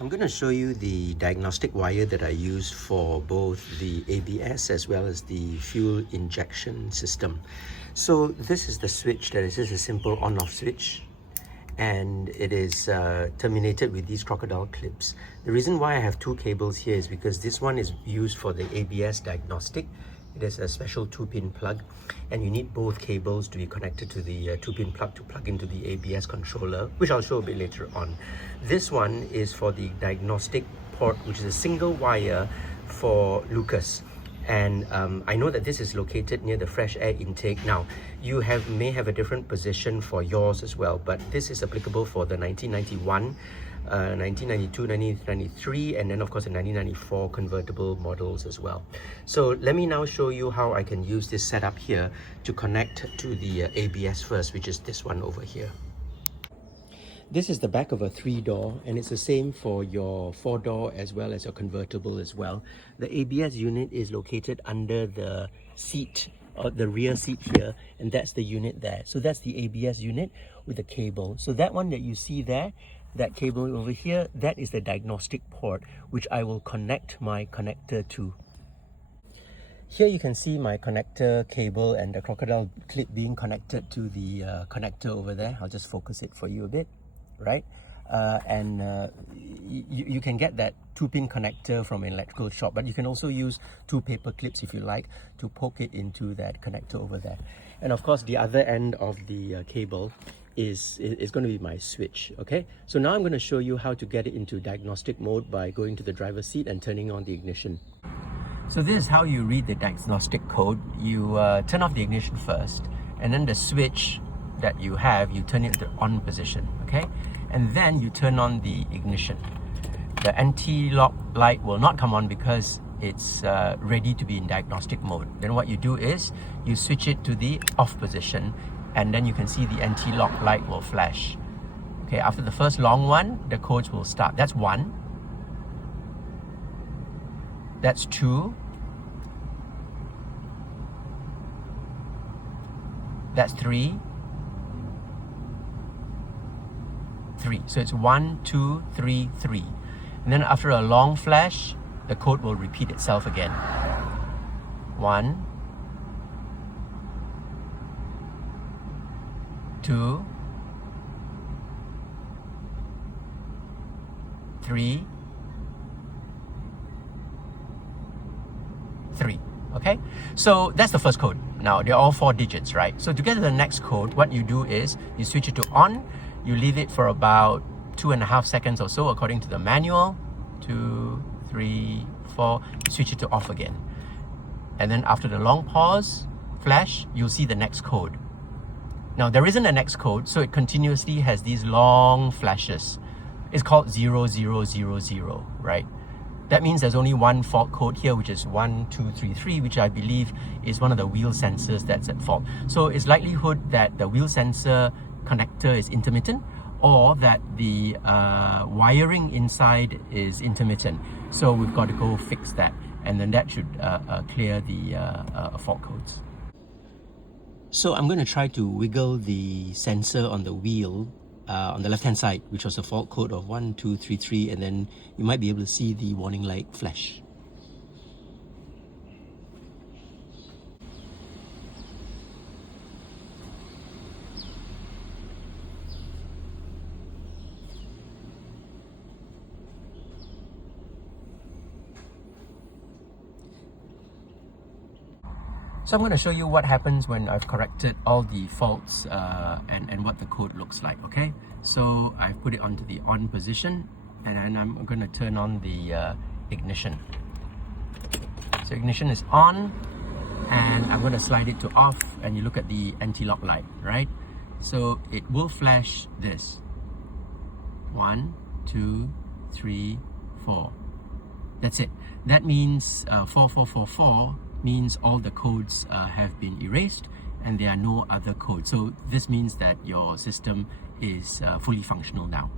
I'm going to show you the diagnostic wire that I use for both the ABS as well as the fuel injection system. So this is the switch. That is just a simple on-off switch, and it is terminated with these crocodile clips. The reason why I have two cables here is because this one is used for the ABS diagnostic. It is a special 2-pin plug, and you need both cables to be connected to the 2-pin plug to plug into the ABS controller, which I'll show a bit later on. This one is for the diagnostic port, which is a single wire for Lucas. And I know that this is located near the fresh air intake. Now, you may have a different position for yours as well, but this is applicable for the 1991, 1992, 1993, and then of course the 1994 convertible models as well. So let me now show you how I can use this setup here to connect to the ABS first, which is this one over here. This is the back of a 3-door, and it's the same for your 4-door as well as your convertible as well. The ABS unit is located under the seat, or the rear seat here, and that's the unit there. So that's the ABS unit with the cable. So that one that you see there, that cable over here, that is the diagnostic port, which I will connect my connector to. Here you can see my connector cable and the crocodile clip being connected to the connector over there. I'll just focus it for you a bit. Right? You can get that 2-pin connector from an electrical shop, but you can also use 2 paper clips if you like to poke it into that connector over there. And of course the other end of the cable is going to be my switch. Okay, so now I'm going to show you how to get it into diagnostic mode by going to the driver's seat and turning on the ignition. So this is how you read the diagnostic code. You turn off the ignition first, and then the switch that you have, you turn it to on position, okay? And then you turn on the ignition. The anti-lock light will not come on because it's ready to be in diagnostic mode. Then what you do is you switch it to the off position, and then you can see the anti-lock light will flash. Okay, after the first long one, the codes will start. That's 1. That's 2. That's 3. 3. So it's 1, 2, 3, 3. And then after a long flash, the code will repeat itself again. 1, 2, 3, 3. Okay? So that's the first code. Now they're all 4 digits, right? So to get to the next code, what you do is you switch it to on. You leave it for about 2.5 seconds or so according to the manual. 2, 3, 4. Switch it to off again. And then after the long pause, flash, you'll see the next code. Now there isn't a next code, so it continuously has these long flashes. It's called 0000, right? That means there's only one fault code here, which is 1233, which I believe is one of the wheel sensors that's at fault. So it's likelihood that the wheel sensor connector is intermittent, or that the wiring inside is intermittent. So we've got to go fix that, and then that should clear the fault codes. So I'm going to try to wiggle the sensor on the wheel on the left hand side, which was a fault code of 1233, and then you might be able to see the warning light flash. So I'm going to show you what happens when I've corrected all the faults and what the code looks like, okay? So I've put it onto the on position, and then I'm going to turn on the ignition. So ignition is on, and I'm going to slide it to off, and you look at the anti-lock light, right? So it will flash this. 1, 2, 3, 4. That's it. That means 4444 means all the codes have been erased and there are no other codes. So this means that your system is fully functional now.